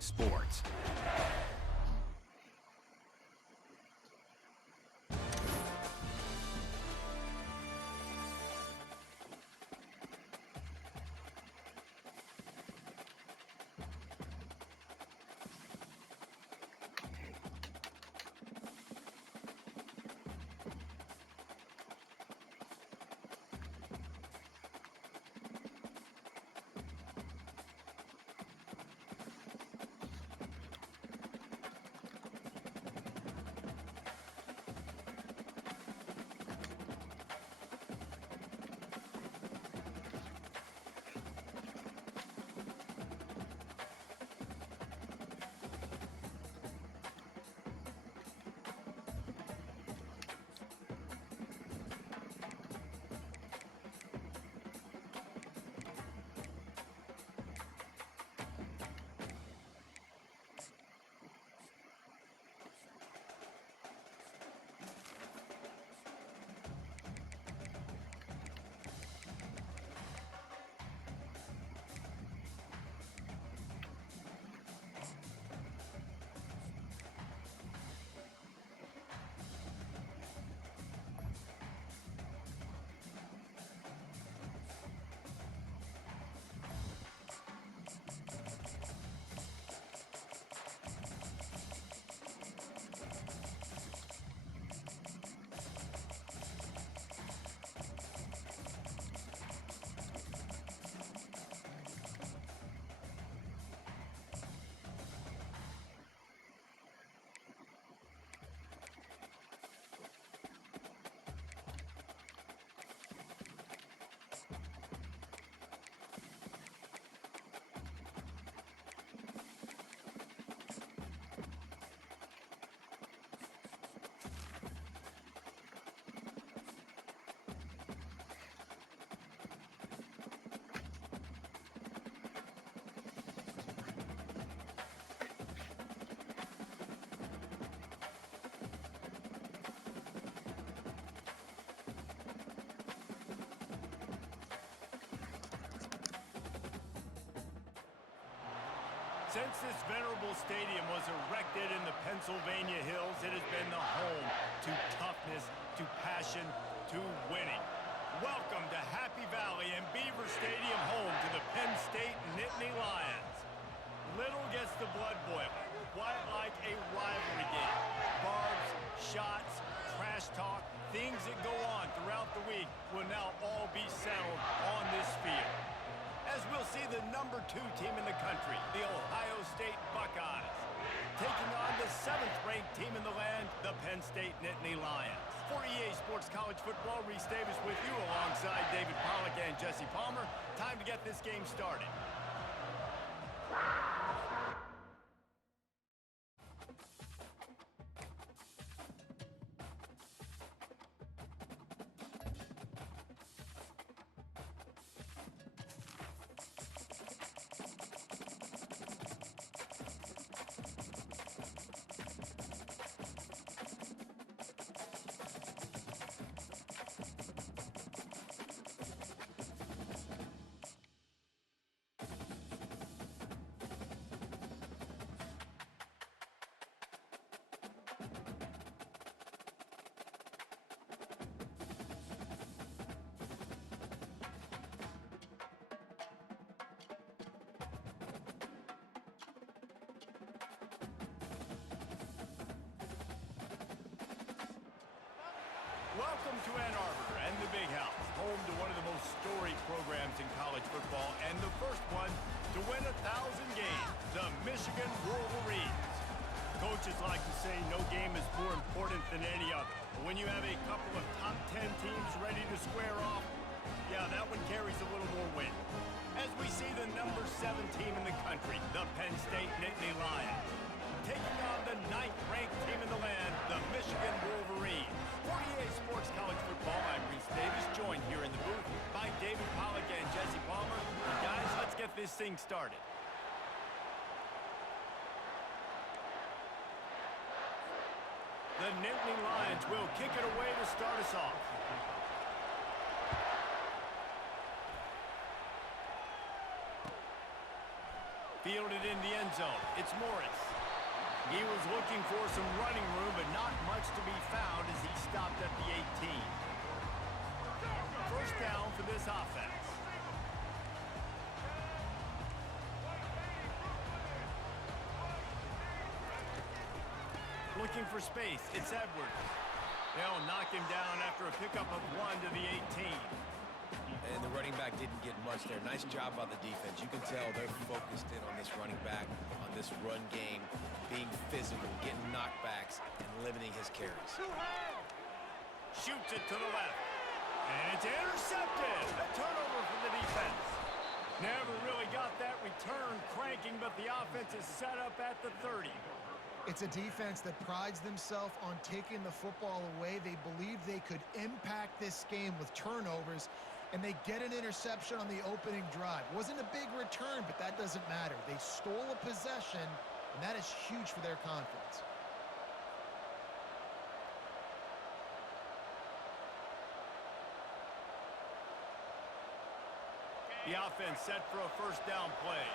Sports. Since this venerable stadium was erected in the Pennsylvania Hills, it has been the home to toughness, to passion, to winning. Welcome to Happy Valley and Beaver Stadium, home to the Penn State Nittany Lions. Little gets the blood boiling, quiet like a rivalry game. Barbs, shots, trash talk, things that go on throughout the week will now all be settled on this field. As we'll see the number 2 team in the country, the Ohio State Buckeyes, taking on the 7th-ranked team in the land, the Penn State Nittany Lions. For EA Sports College Football, Reese Davis with you alongside David Pollack and Jesse Palmer. Time to get this game started. Welcome to Ann Arbor and the Big House, home to one of the most storied programs in college football, and the first one to win 1,000 games, the Michigan Wolverines. Coaches like to say no game is more important than any other. But when you have a couple of top 10 teams ready to square off, yeah, that one carries a little more weight. As we see the number 7 team in the country, the Penn State Nittany Lions, taking on the 9th-ranked team in the land, the Michigan Wolverines. For EA Sports College Football, I'm Reese Davis, joined here in the booth by David Pollack and Jesse Palmer. And guys, let's get this thing started. The Nittany Lions will kick it away to start us off. Fielded in the end zone. It's Morris. He was looking for some running room, but not much to be found as he stopped at the 18. First down for this offense. Looking for space. It's Edwards. They'll knock him down after a pickup of 1 to the 18. And the running back didn't get much there. Nice job by the defense. You can tell they're focused in on this running back, on this run game, being physical, getting knockbacks, and limiting his carries. Shoots it to the left. And it's intercepted. A turnover for the defense. Never really got that return cranking, but the offense is set up at the 30. It's a defense that prides themselves on taking the football away. They believe they could impact this game with turnovers, and they get an interception on the opening drive. Wasn't a big return, but that doesn't matter. They stole a possession, and that is huge for their confidence. The offense set for a first down play.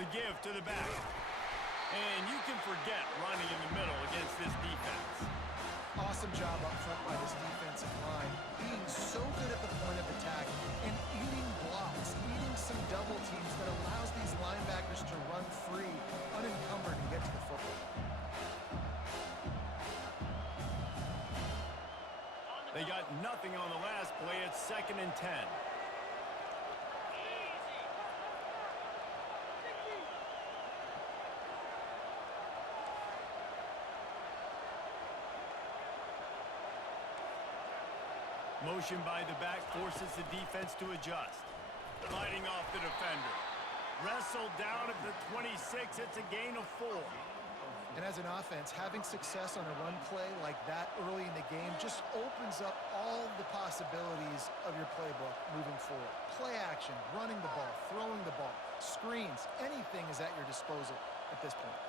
The give to the back. And you can forget running in the middle against this defense. Awesome job up front by this defensive line, being so good at the point of attack and eating blocks, eating some double teams that allows these linebackers to run free, unencumbered, and get to the football. They got nothing on the last play. It's 2nd and 10. Motion by the back forces the defense to adjust. Fighting off the defender. Wrestled down at the 26. It's a gain of 4. And as an offense, having success on a run play like that early in the game just opens up all the possibilities of your playbook moving forward. Play action, running the ball, throwing the ball, screens, anything is at your disposal at this point.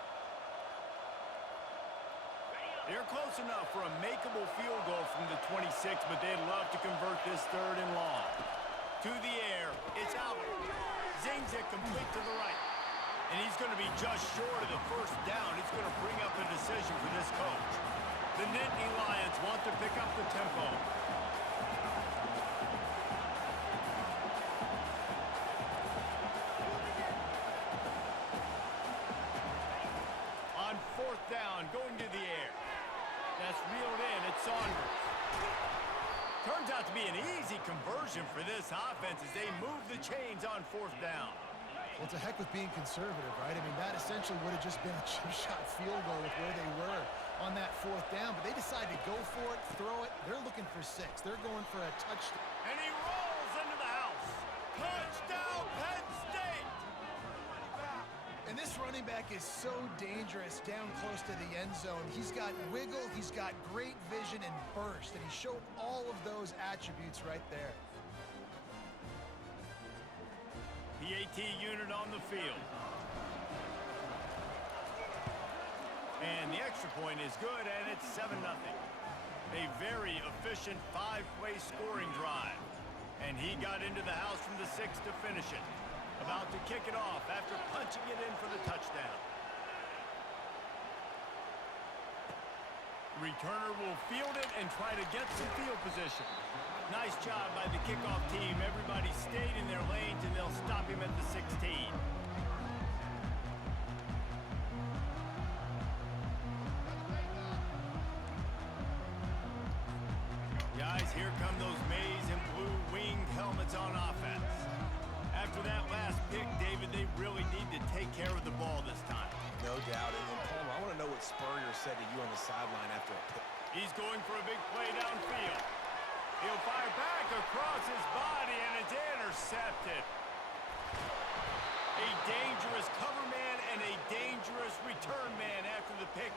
They're close enough for a makeable field goal from the 26, but they'd love to convert this 3rd and long. To the air, it's out. Zings it complete to the right. And he's going to be just short of the first down. It's going to bring up a decision for this coach. The Nittany Lions want to pick up the tempo. On 4th down, going to the air. That's reeled in. It's Saunders. Turns out to be an easy conversion for this offense as they move the chains on 4th down. Well, it's a heck with being conservative, right? I mean, that essentially would have just been a chip shot field goal with where they were on that 4th down. But they decided to go for it, throw it. They're looking for 6. They're going for a touchdown. And he rolls into the house. Touchdown, Penn State! And this running back is so dangerous down close to the end zone. He's got wiggle, he's got great vision and burst, and he showed all of those attributes right there. The AT unit on the field. And the extra point is good, and it's 7-0. A very efficient 5-play scoring drive. And he got into the house from the 6 to finish it. About to kick it off after punching it in for the touchdown. Returner will field it and try to get some field position. Nice job by the kickoff team. Everybody stayed in their lanes, and they'll stop him at the 16. Guys, here come those maize and blue winged helmets on offense. After that last pick, David, they really need to take care of the ball this time. No doubt. And Palmer, I want to know what Spurrier said to you on the sideline after a pick. He's going for a big play downfield. He'll fire back across his body, and it's intercepted. A dangerous cover man and a dangerous return man after the pick.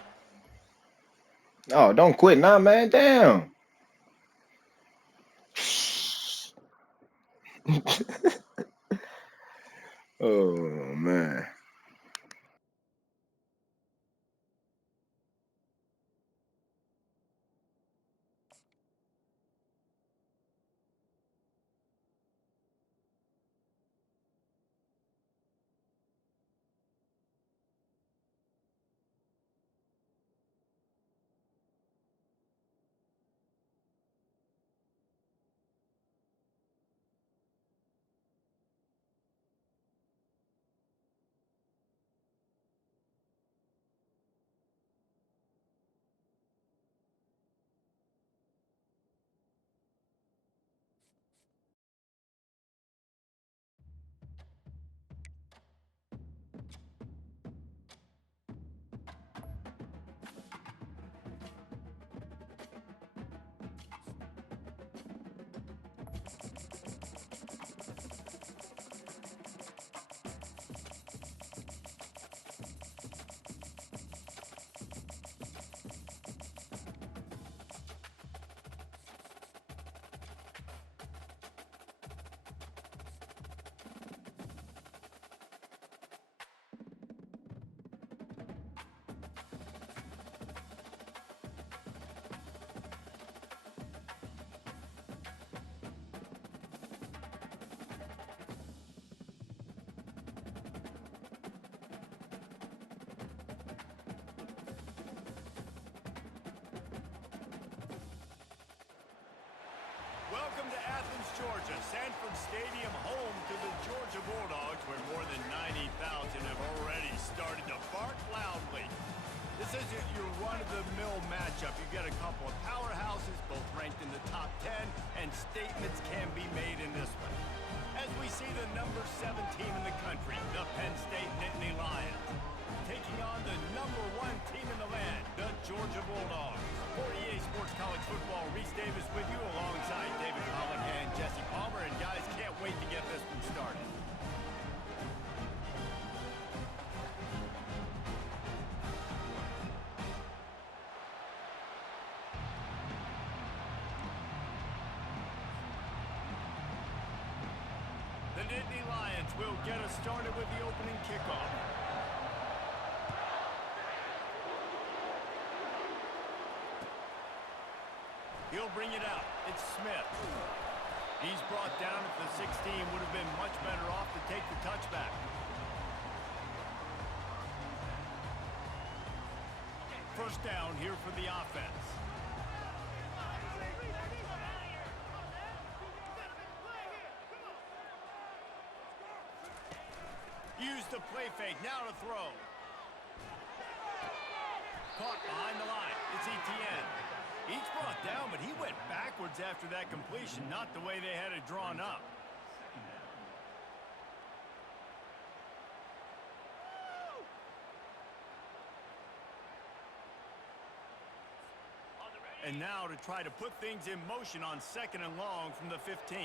Oh, don't quit now, man. Damn. Oh, man. Welcome to Athens, Georgia. Sanford Stadium, home to the Georgia Bulldogs, where more than 90,000 have already started to bark loudly. This isn't your run-of-the-mill matchup. You get a couple of powerhouses, both ranked in the top 10, and statements can be made in this one. As we see the number 7 team in the country, the Penn State Nittany Lions, taking on the number 1 team in the land, the Georgia Bulldogs. For EA Sports College Football, Reese Davis with you alongside David Pollack and Jesse Palmer. And guys, can't wait to get this one started. The Nittany Lions will get us started with the opening kickoff. He'll bring it out. It's Smith. He's brought down at the 16. Would have been much better off to take the touchback. First down here for the offense. Use the play fake. Now to throw. Caught behind the line. It's Etienne. He's brought down, but he went backwards after that completion, not the way they had it drawn up. And now to try to put things in motion on 2nd and long from the 15.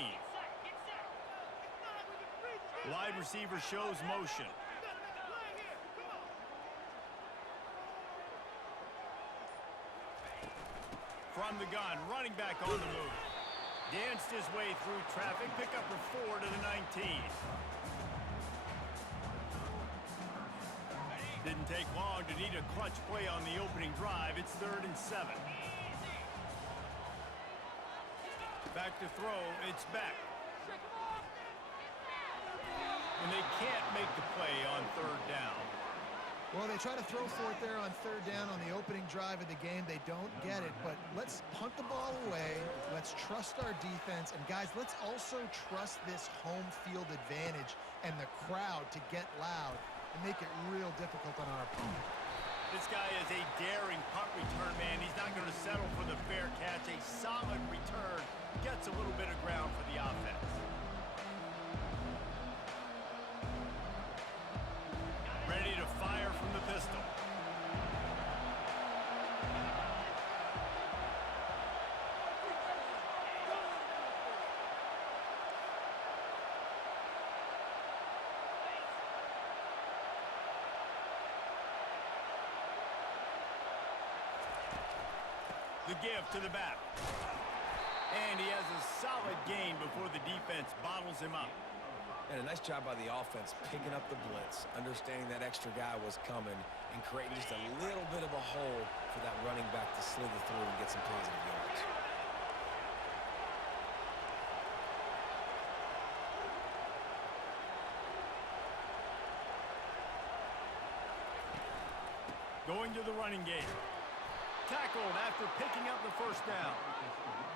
Wide receiver shows motion. From the gun, running back on the move. Danced his way through traffic, pick up a 4 to the 19. Didn't take long to need a clutch play on the opening drive. It's 3rd and 7. Back to throw, it's back. And they can't make the play on 3rd down. Well, they try to throw for it there on 3rd down on the opening drive of the game. They don't get it, but let's punt the ball away. Let's trust our defense. And, guys, let's also trust this home field advantage and the crowd to get loud and make it real difficult on our opponent. This guy is a daring punt return man. He's not going to settle for the fair catch. A solid return gets a little bit of ground for the offense. Ready to fire from the pistol. The give to the back. And he has a solid gain before the defense bottles him up. And a nice job by the offense picking up the blitz, understanding that extra guy was coming, and creating just a little bit of a hole for that running back to slither through and get some positive yards. Going to the running game. Tackled after picking up the first down.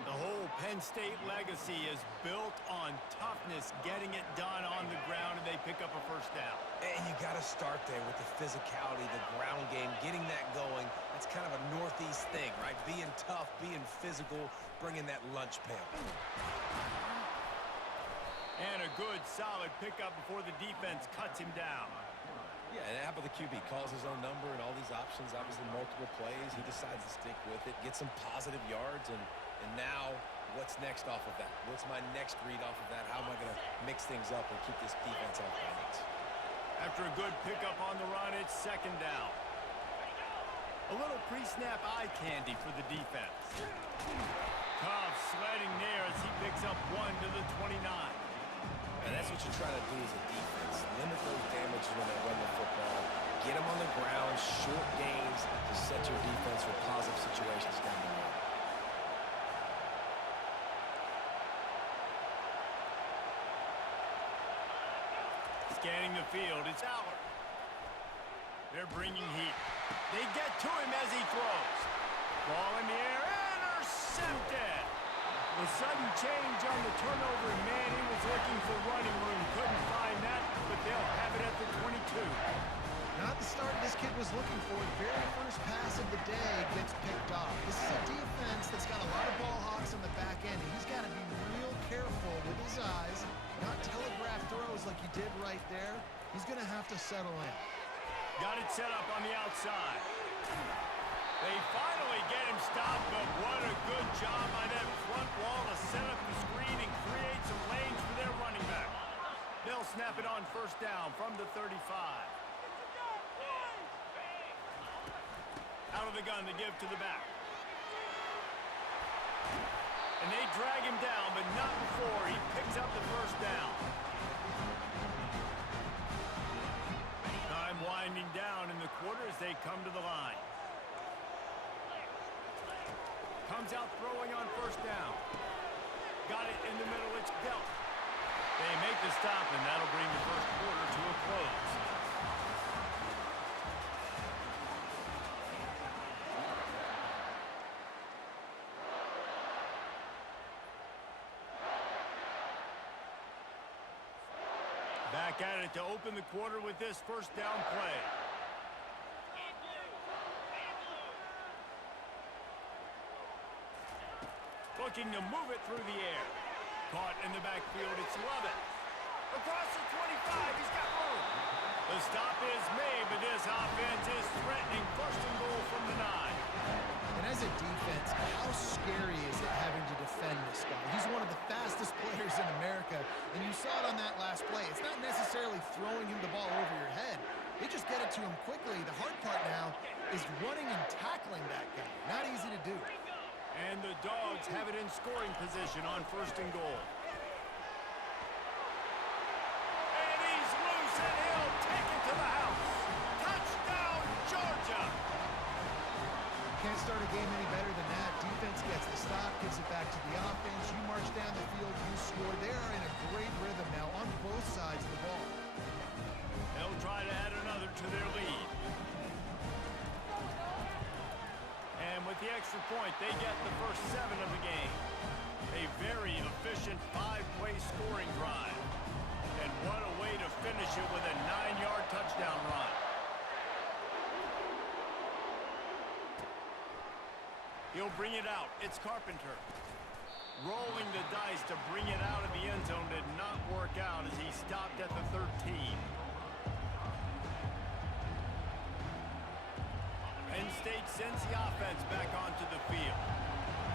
The whole Penn State legacy is built on toughness, getting it done on the ground, and they pick up a first down. And you got to start there with the physicality, the ground game, getting that going. That's kind of a Northeast thing, right? Being tough, being physical, bringing that lunch pail. And a good, solid pickup before the defense cuts him down. Yeah, and how about the QB? Calls his own number and all these options, obviously multiple plays. He decides to stick with it, get some positive yards, and now what's next off of that? What's my next read off of that? How am I going to mix things up and keep this defense off balance? After a good pickup on the run, it's 2nd down. A little pre-snap eye candy for the defense. Cobb sledding there as he picks up 1 to the 29. And that's what you try to do as a defense. Limit those damages when they run the football. Get them on the ground, short gains to set your defense for positive situations down the road. Scanning the field, it's Allard. They're bringing heat. They get to him as he throws. Ball in the air, intercepted. The sudden change on the turnover, and man, he was looking for running room. Couldn't find that, but they'll have it at the 22. Not the start this kid was looking for. The very first pass of the day gets picked off. This is a defense that's got a lot of ball hawks on the back end, and he's got to be real careful with his eyes, not telegraph throws like he did right there. He's going to have to settle in. Got it set up on the outside. They finally get him stopped, but what a good job by that front wall to set up the screen and create some lanes for their running back. They'll snap it on first down from the 35. Out of the gun to give to the back. And they drag him down, but not before he picks up the first down. Time winding down in the quarter as they come to the line. Comes out throwing on first down. Got it in the middle, it's dealt. They make the stop, and that'll bring the first quarter to a close. Back at it to open the quarter with this first down play. Looking to move it through the air. Caught in the backfield, it's Lovett. Across the 25, he's got room. The stop is made, but this offense is threatening first and goal from the 9. And as a defense, how scary is it having to defend this guy? He's one of the fastest players in America, and you saw it on that last play. It's not necessarily throwing him the ball over your head. They just get it to him quickly. The hard part now is running and tackling that guy. Not easy to do. And the Dogs have it in scoring position on first and goal. And he's loose, and he'll take it to the house. Touchdown, Georgia! Can't start a game any better than that. Defense gets the stop, gives it back to the offense. You march down the field, you score. They are in a great rhythm now on both sides of the ball. They'll try to add another to their lead. And with the extra point, they get the first 7 of the game. A very efficient 5-play scoring drive. And what a way to finish it with a 9-yard touchdown run. He'll bring it out. It's Carpenter. Rolling the dice to bring it out of the end zone did not work out as he stopped at the 13. Penn State sends the offense back onto the field.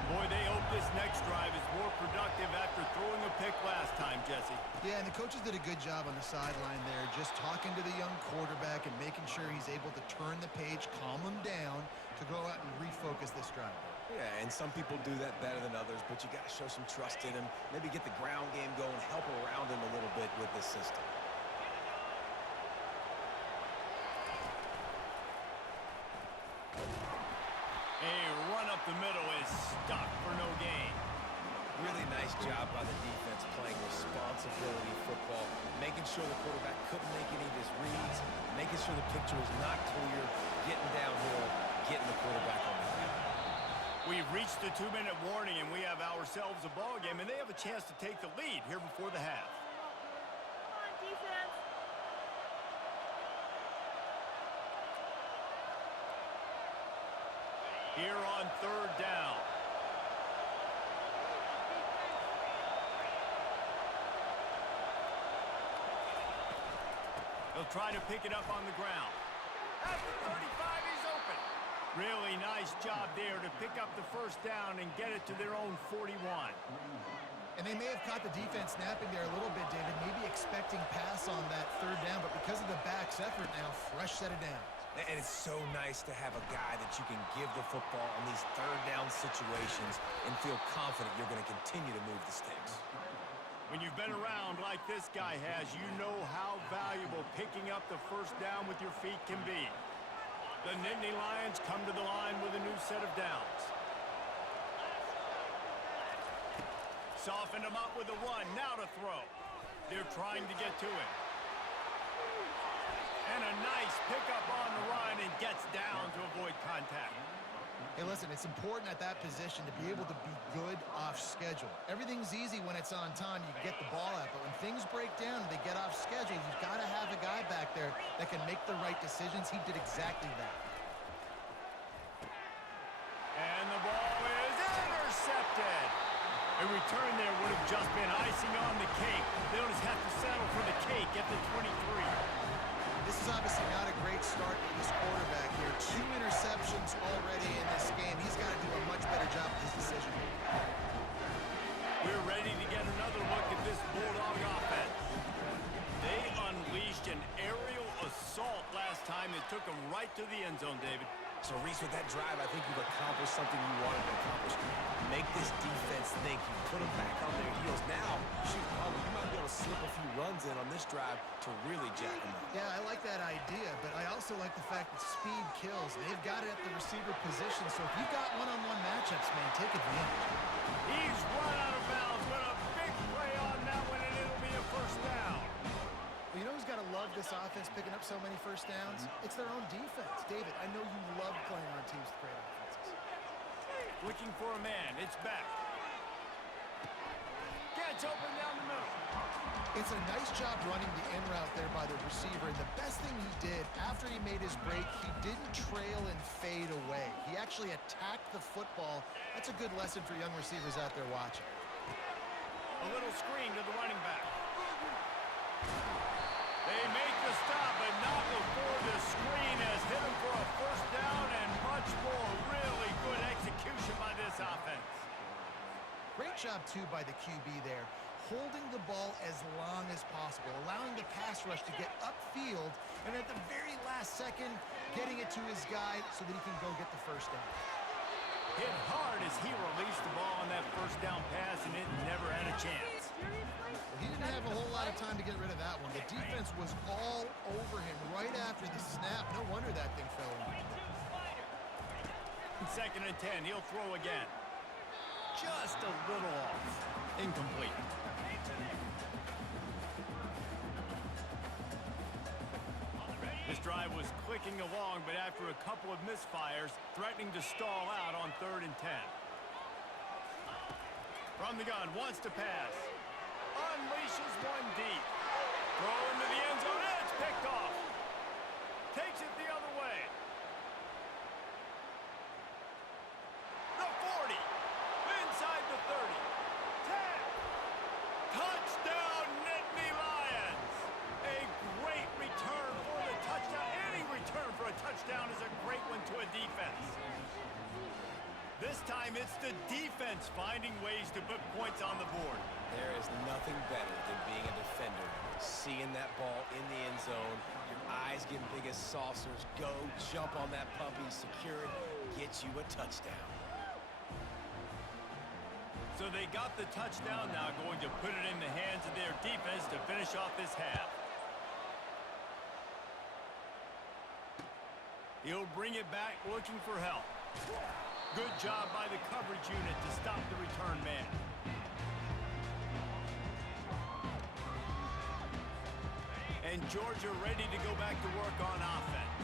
Boy, they hope this next drive is more productive after throwing a pick last time, Jesse. Yeah, and the coaches did a good job on the sideline there, just talking to the young quarterback and making sure he's able to turn the page, calm him down to go out and refocus this drive. Yeah, and some people do that better than others, but you got to show some trust in him. Maybe get the ground game going, help around him a little bit with this system. A run up the middle is stopped for no gain. Really nice job by the defense playing responsibility football, making sure the quarterback couldn't make any of his reads, making sure the picture is not clear, getting downhill, getting the quarterback on the ground. We've reached the 2-minute warning, and we have ourselves a ball game, and they have a chance to take the lead here before the half. Come on, defense. Here on third down. They'll try to pick it up on the ground. At the 35, he's open. Really nice job there to pick up the first down and get it to their own 41. And they may have caught the defense snapping there a little bit, David, maybe expecting pass on that third down, but because of the back's effort now, fresh set of downs. And it's so nice to have a guy that you can give the football on these third down situations and feel confident you're going to continue to move the sticks. When you've been around like this guy has, you know how valuable picking up the first down with your feet can be. The Nittany Lions come to the line with a new set of downs. Softened him up with a run, now to throw. They're trying to get to him. And a nice pickup on the run and gets down to avoid contact. Hey, listen, it's important at that position to be able to be good off schedule. Everything's easy when it's on time. You get the ball out. But when things break down and they get off schedule, you've got to have a guy back there that can make the right decisions. He did exactly that. And the ball is intercepted. A return there would have just been icing on the cake. They'll just have to settle for the cake at the 23. This is obviously not a great start for this quarterback here. 2 interceptions already in this game. He's got to do a much better job with his decision making. We're ready to get another look at this Bulldog offense. They unleashed an aerial assault last time that took them right to the end zone, David. So, Reese, with that drive, I think you've accomplished something you wanted to accomplish. Make this defense think. You put them back on their heels. Now, shoot, you might be able to slip a few runs in on this drive to really jack them up. Yeah, I like that idea, but I also like the fact that speed kills. They've got it at the receiver position, so if you've got one-on-one matchups, man, take advantage. He's run out of bounds with a big play on that one, and it'll be a first down. Well, you know who's got to love this offense picking up so many first downs? It's their own defense. David, I know you love playing on teams with great offenses. Looking for a man. It's back. Gets open down the middle. It's a nice job running the in route there by the receiver, and the best thing he did after he made his break, he didn't trail and fade away. He actually attacked the football. That's a good lesson for young receivers out there watching. A little screen to the running back. They make the stop, but not before the screen has hit him for a first down and much more. Really good execution by this offense. Great job, too, by the QB there, holding the ball as long as possible, allowing the pass rush to get upfield, and at the very last second, getting it to his guy so that he can go get the first down. Hit hard as he released the ball on that first down pass, and it never had a chance. He didn't have a whole lot of time to get rid of that one. The defense was all over him right after the snap. No wonder that thing fell in. 2nd and 10. He'll throw again. Just a little off. Incomplete. This drive was clicking along, but after a couple of misfires, threatening to stall out on 3rd and 10. From the gun, wants to pass. Unleashes one deep. Throw into the end zone, and it's picked off. Takes it the other way. The 40. Inside the 30. 10. Touchdown, Nittany Lions. A great return for the touchdown. Any return for a touchdown is a great one to a defense. This time it's the defense finding ways to put points on the board. There is nothing better than being a defender, seeing that ball in the end zone, your eyes get big as saucers, go, jump on that puppy, secure it, get you a touchdown. So they got the touchdown, now going to put it in the hands of their defense to finish off this half. He'll bring it back looking for help. Good job by the coverage unit to stop the return man. And Georgia ready to go back to work on offense.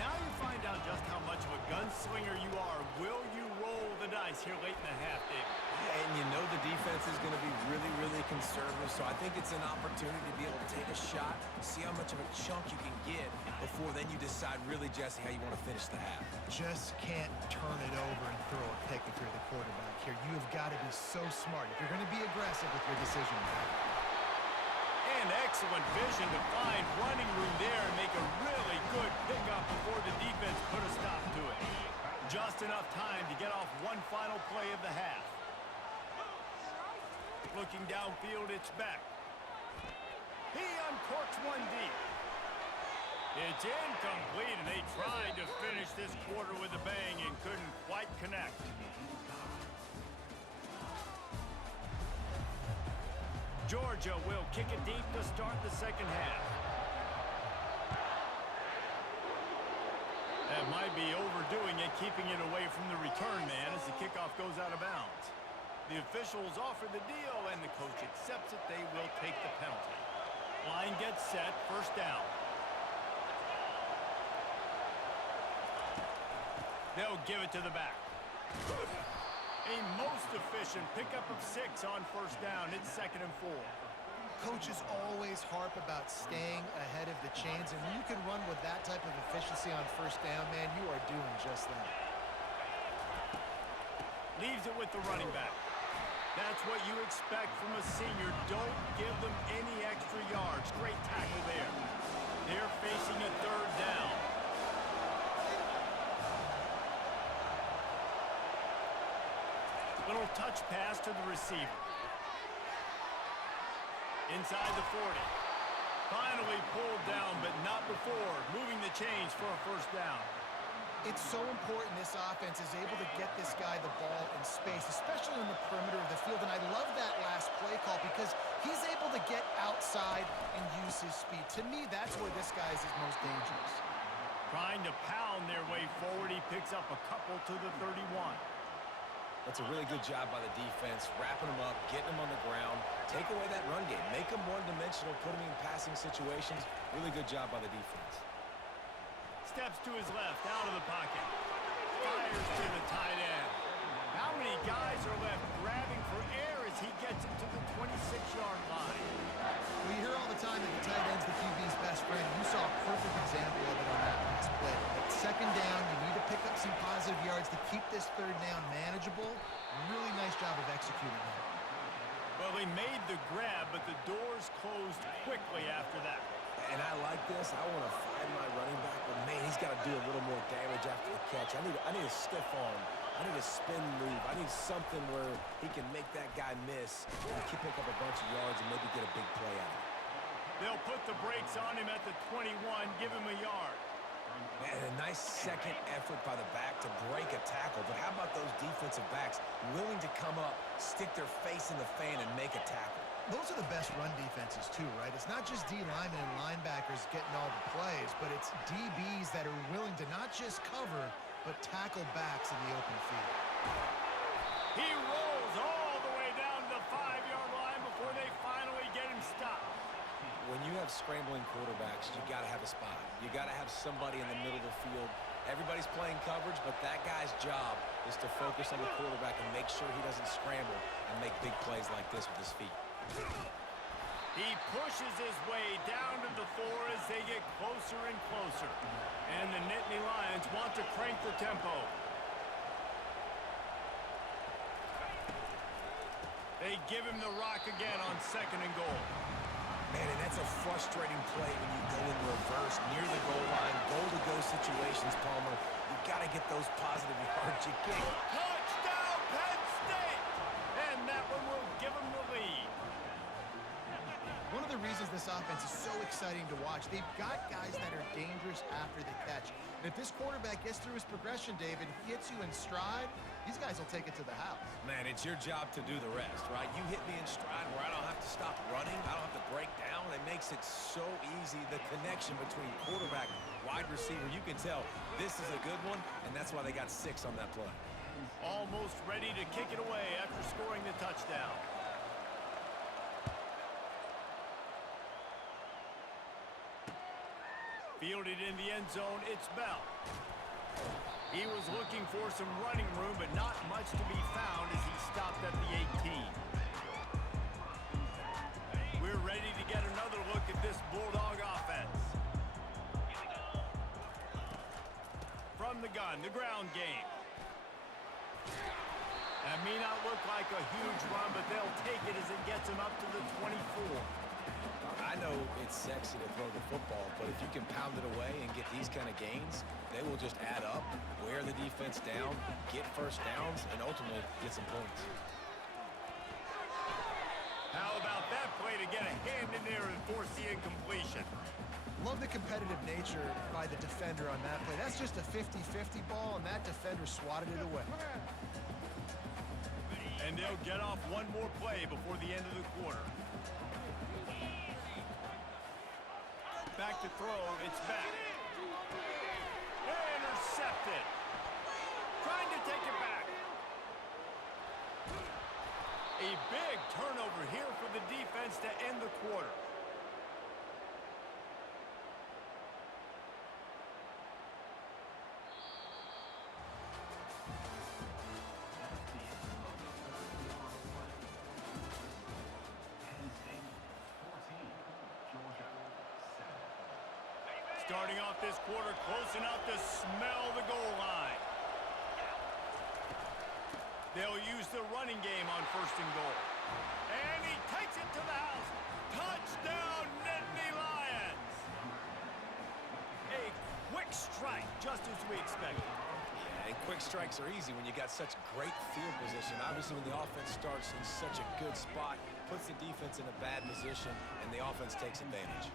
Now you find out just how much of a gunslinger you are. Will you roll the dice here late in the half, David? Yeah, and you know the defense is going to be really, really conservative, so I think it's an opportunity to be able to take a shot, see how much of a chunk you can get before then you decide really, Jesse, how you want to finish the half. Just can't turn it over and throw a pick if you're the quarterback here. You have got to be so smart if you're going to be aggressive with your decision making. And excellent vision to find running room there and make a really good pickup before the defense put a stop to it. Just enough time to get off one final play of the half. Looking downfield, it's back. He uncorks one deep. It's incomplete, and they tried to finish this quarter with a bang and couldn't quite connect. Georgia will kick it deep to start the second half. That might be overdoing it, keeping it away from the return man as the kickoff goes out of bounds. The officials offer the deal, and the coach accepts it. They will take the penalty. Line gets set, first down. They'll give it to the back. A most efficient pickup of 6 on first down. It's 2nd and 4. Coaches always harp about staying ahead of the chains, and when you can run with that type of efficiency on first down, man, you are doing just that. Leaves it with the running back. That's what you expect from a senior. Don't give them any extra yards. Great tackle there. They're facing a 3rd down. Little touch pass to the receiver. Inside the 40. Finally pulled down, but not before. Moving the chains for a first down. It's so important this offense is able to get this guy the ball in space, especially in the perimeter of the field. And I love that last play call because he's able to get outside and use his speed. To me, that's where this guy is his most dangerous. Trying to pound their way forward. He picks up a couple to the 31. That's a really good job by the defense, wrapping them up, getting them on the ground, take away that run game, make them one-dimensional, put them in passing situations. Really good job by the defense. Steps to his left, out of the pocket. Fires to the tight end. How many guys are left grabbing for air as he gets it to the 26-yard line? We hear all the time that the tight end's the QB's best friend. You saw a perfect example of it on that last play. At 2nd down, you need to pick up some positive yards to keep this 3rd down manageable. Really nice job of executing that. Well, he made the grab, but the doors closed quickly after that. And I like this. I want to find my running back, but man, he's got to do a little more damage after the catch. I need a stiff arm. I need a spin move. I need something where he can make that guy miss and pick up a bunch of yards and maybe get a big play out of it. They'll put the brakes on him at the 21, give him a yard. Man, a nice second effort by the back to break a tackle. But how about those defensive backs willing to come up, stick their face in the fan, and make a tackle? Those are the best run defenses too, right? It's not just D linemen and linebackers getting all the plays, but it's DBs that are willing to not just cover, but tackle backs in the open field. He rolls all the way down to the 5-yard line before they finally get him stopped. When you have scrambling quarterbacks, you got to have a spot. You got to have somebody in the middle of the field. Everybody's playing coverage, but that guy's job is to focus on the quarterback and make sure he doesn't scramble and make big plays like this with his feet. He pushes his way down to the 4 as they get closer and closer. And the Nittany Lions want to crank the tempo. They give him the rock again on 2nd and goal. Man, and that's a frustrating play when you go in reverse near the goal line, goal-to-go situations, Palmer. You got to get those positive yards. You can't. Touchdown, Penn State! And that one will give them the lead. One of the reasons this offense is so exciting to watch, they've got guys that are dangerous after the catch. And if this quarterback gets through his progression, David, hits you in stride, these guys will take it to the house. Man, it's your job to do the rest, right? You hit me in stride where I don't have to stop running. I don't have to break down. It makes it so easy. The connection between quarterback, wide receiver, you can tell this is a good one, and that's why they got 6 on that play. Almost ready to kick it away after scoring the touchdown. Fielded in the end zone, it's Bell. He was looking for some running room, but not much to be found as he stopped at the 18. We're ready to get another look at this Bulldog offense. From the gun, the ground game. That may not look like a huge run, but they'll take it as it gets them up to the 24. I know it's sexy to throw the football, but if you can pound it away and get these kind of gains, they will just add up, wear the defense down, get first downs, and ultimately get some points. How about that play to get a hand in there and force the incompletion? Love the competitive nature by the defender on that play. That's just a 50-50 ball, and that defender swatted it away. And they'll get off one more play before the end of the quarter. Back to throw, it's back. Intercepted. Trying to take it back. A big turnover here for the defense to end the quarter. Starting off this quarter close enough to smell the goal line. They'll use the running game on 1st and goal. And he takes it to the house. Touchdown, Nittany Lions! A quick strike, just as we expected. Yeah, and quick strikes are easy when you got such great field position. Obviously, when the offense starts in such a good spot, puts the defense in a bad position, and the offense takes advantage.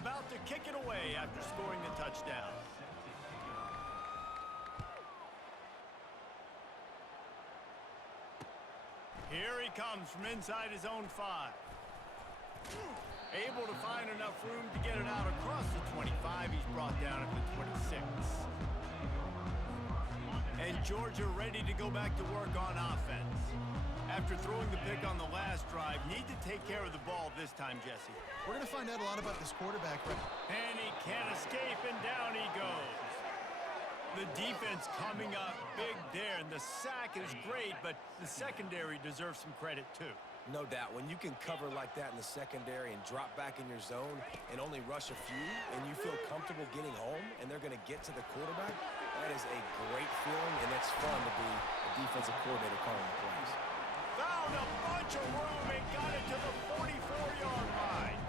About to kick it away after scoring the touchdown. Here he comes from inside his own 5. Able to find enough room to get it out across the 25. He's brought down at the 26. And Georgia ready to go back to work on offense. After throwing the pick on the last drive, need to take care of the ball this time, Jesse. We're going to find out a lot about this quarterback. And he can't escape, and down he goes. The defense coming up big there, and the sack is great, but the secondary deserves some credit, too. No doubt. When you can cover like that in the secondary and drop back in your zone and only rush a few, and you feel comfortable getting home, and they're going to get to the quarterback, that is a great feeling, and it's fun to be a defensive coordinator calling the plays. Found a bunch of room and got it to the 44-yard line.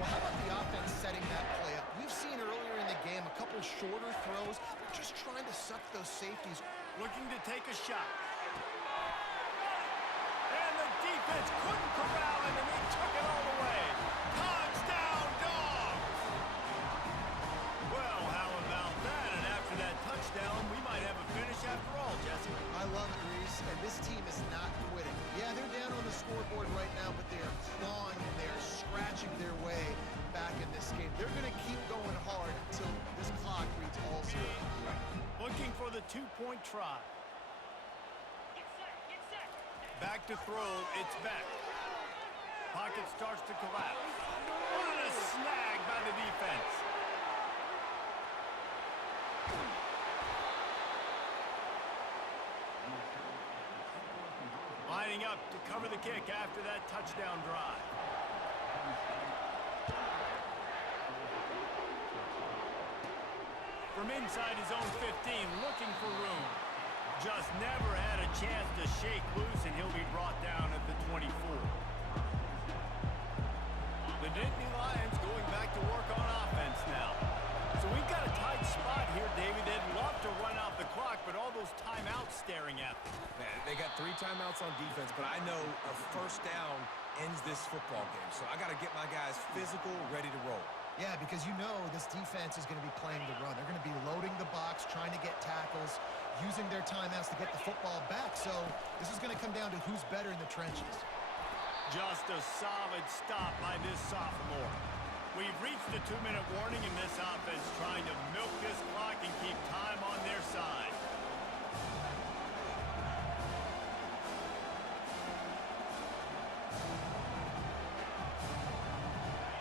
Well, how about the offense setting that play up? We've seen earlier in the game a couple shorter throws. They're just trying to suck those safeties. Looking to take a shot. And the defense couldn't corral him, and he took it all the way. Touchdown, Dogs! Well, how about that? And after that touchdown, we might have a finish after all, Jesse. I love it, Reese, and this team is not quitting. Yeah, they're down on the scoreboard right now, but they are clawing and they are scratching their way back in this game. They're going to keep going hard until this clock reads all 0. Looking for the 2-point try. Back to throw, it's back. Pocket starts to collapse. What a snag by the defense. Lining up to cover the kick after that touchdown drive. From inside his own 15, looking for room. Just never had a chance to shake loose, and he'll be brought down at the 24. The Nittany Lions going back to work on offense now. So we've got a tight spot here, David. They'd love to run out the clock, but all those timeouts staring at them. Man, they got 3 timeouts on defense, but I know a first down ends this football game. So I got to get my guys physical, ready to roll. Yeah, because you know this defense is going to be playing the run. They're going to be loading the box, trying to get tackles, using their timeouts to get the football back. So this is going to come down to who's better in the trenches. Just a solid stop by this sophomore. We've reached the 2-minute warning, and this offense trying to milk this clock and keep time on their side.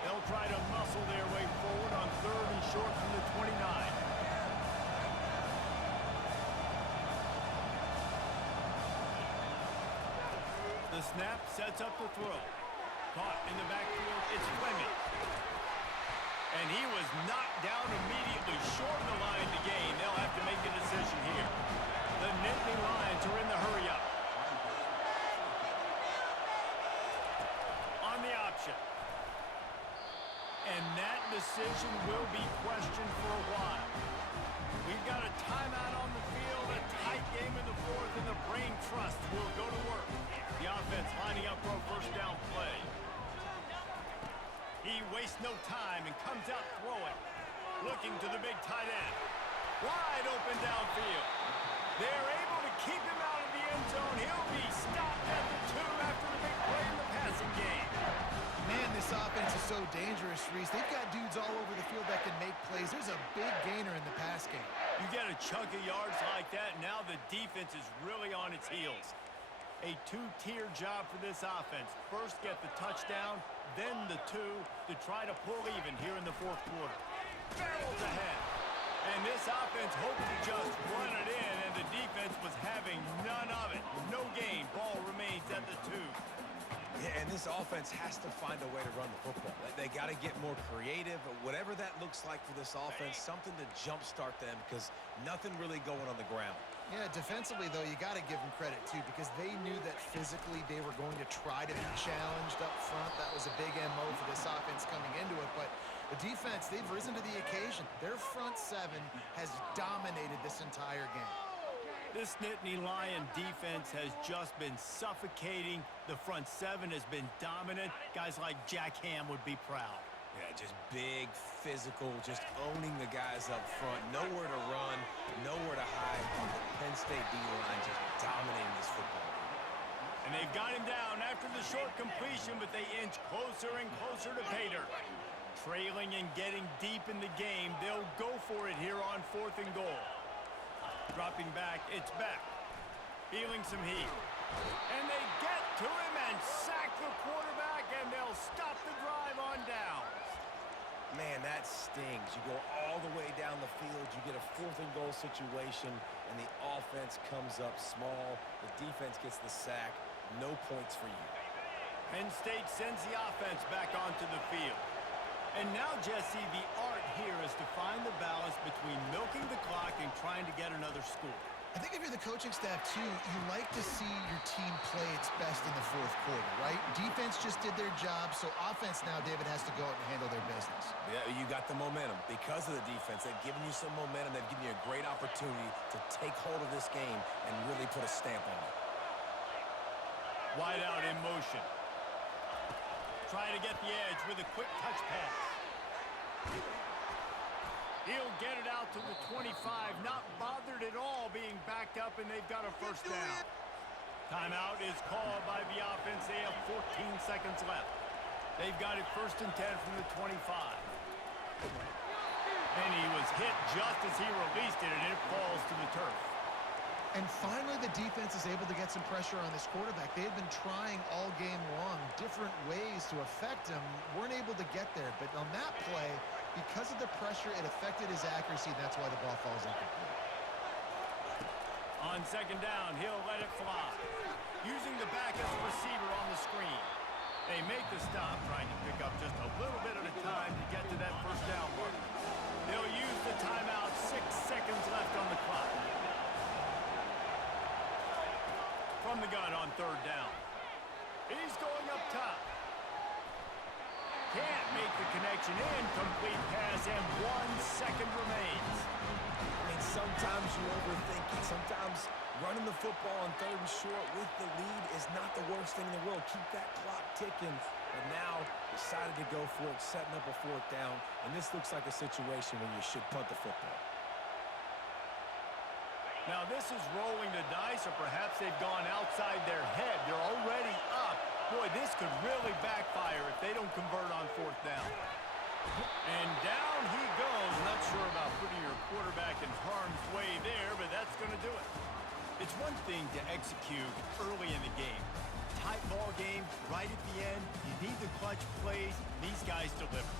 They'll try to muscle their way forward on 3rd and short from the 29. The snap sets up the throw. Caught in the backfield, it's Fleming. And he was knocked down immediately, short of the line to gain. They'll have to make a decision here. The Nittany Lions are in the hurry-up. On the option. And that decision will be questioned for a while. We've got a timeout on the field, a tight game in the 4th, and the brain trust will go to work. The offense lining up for a first down play. He wastes no time and comes out throwing. Looking to the big tight end. Wide open downfield. They're able to keep him out of the end zone. He'll be stopped at the 2 after the big play in the passing game. Man, this offense is so dangerous, Reese. They've got dudes all over the field that can make plays. There's a big gainer in the pass game. You get a chunk of yards like that, now the defense is really on its heels. A 2-tier job for this offense. First get the touchdown, then the 2 to try to pull even here in the 4th quarter. Barrels ahead. And this offense hoped to just run it in, and the defense was having none of it. No gain. Ball remains at the 2. Yeah, and this offense has to find a way to run the football. They got to get more creative, whatever that looks like for this offense, something to jumpstart them because nothing really going on the ground. Yeah, defensively, though, you got to give them credit, too, because they knew that physically they were going to try to be challenged up front. That was a big MO for this offense coming into it. But the defense, they've risen to the occasion. Their front seven has dominated this entire game. This Nittany Lion defense has just been suffocating. The front seven has been dominant. Guys like Jack Ham would be proud. Yeah, just big, physical, just owning the guys up front. Nowhere to run, nowhere to hide. The Penn State D-line just dominating this football game. And they've got him down after the short completion, but they inch closer and closer to pay dirt. Trailing and getting deep in the game, they'll go for it here on 4th and goal. Dropping back, it's back. Feeling some heat. And they get to him and sack the quarterback, and they'll stop the drive on downs. Man, that stings. You go all the way down the field, you get a 4th and goal situation, and the offense comes up small. The defense gets the sack. No points for you. Penn State sends the offense back onto the field. And now, Jesse, the art here is to find the balance between milking the clock and trying to get another score. I think if you're the coaching staff, too, you like to see your team play its best in the 4th quarter, right? Defense just did their job, so offense now, David, has to go out and handle their business. Yeah, you got the momentum. Because of the defense, they've given you some momentum. They've given you a great opportunity to take hold of this game and really put a stamp on it. Wide out in motion. Trying to get the edge with a quick touch pass. He'll get it out to the 25, not bothered at all being backed up, and they've got a first down. Timeout is called by the offense. They have 14 seconds left. They've got it 1st and 10 from the 25. And he was hit just as he released it, and it falls to the turf. And finally, the defense is able to get some pressure on this quarterback. They had been trying all game long different ways to affect him. Weren't able to get there. But on that play, because of the pressure, it affected his accuracy. That's why the ball falls incomplete. On 2nd down, he'll let it fly. Using the back as a receiver on the screen. They make the stop, trying to pick up just a little bit at a time to get to that first down mark. They'll use the timeout. 6 seconds left on the clock. From the gun on 3rd down. He's going up top. Can't make the connection. Incomplete pass, and 1 second remains. I mean, sometimes you overthink it. Sometimes running the football on 3rd and short with the lead is not the worst thing in the world. Keep that clock ticking. But now decided to go for it, setting up a 4th down. And this looks like a situation where you should punt the football. Now this is rolling the dice, or perhaps they've gone outside their head. They're already up. Boy, this could really backfire if they don't convert on 4th down. And down he goes. Not sure about putting your quarterback in harm's way there, but that's going to do it. It's one thing to execute early in the game. Tight ball game, right at the end. You need the clutch plays. These guys deliver.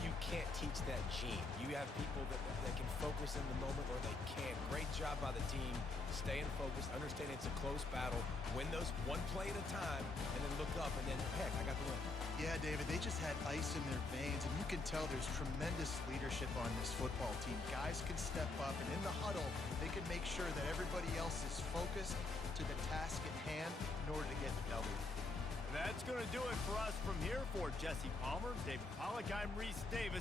You can't teach that gene. You have people that can focus in the moment or they can't. Great job by the team, staying focused, understanding it's a close battle, win those one play at a time, and then look up, and then, heck, I got the win. Yeah, David, they just had ice in their veins, and you can tell there's tremendous leadership on this football team. Guys can step up, and in the huddle, they can make sure that everybody else is focused to the task at hand in order to get the W. That's going to do it for us from here. For Jesse Palmer, David Pollack, I'm Reese Davis.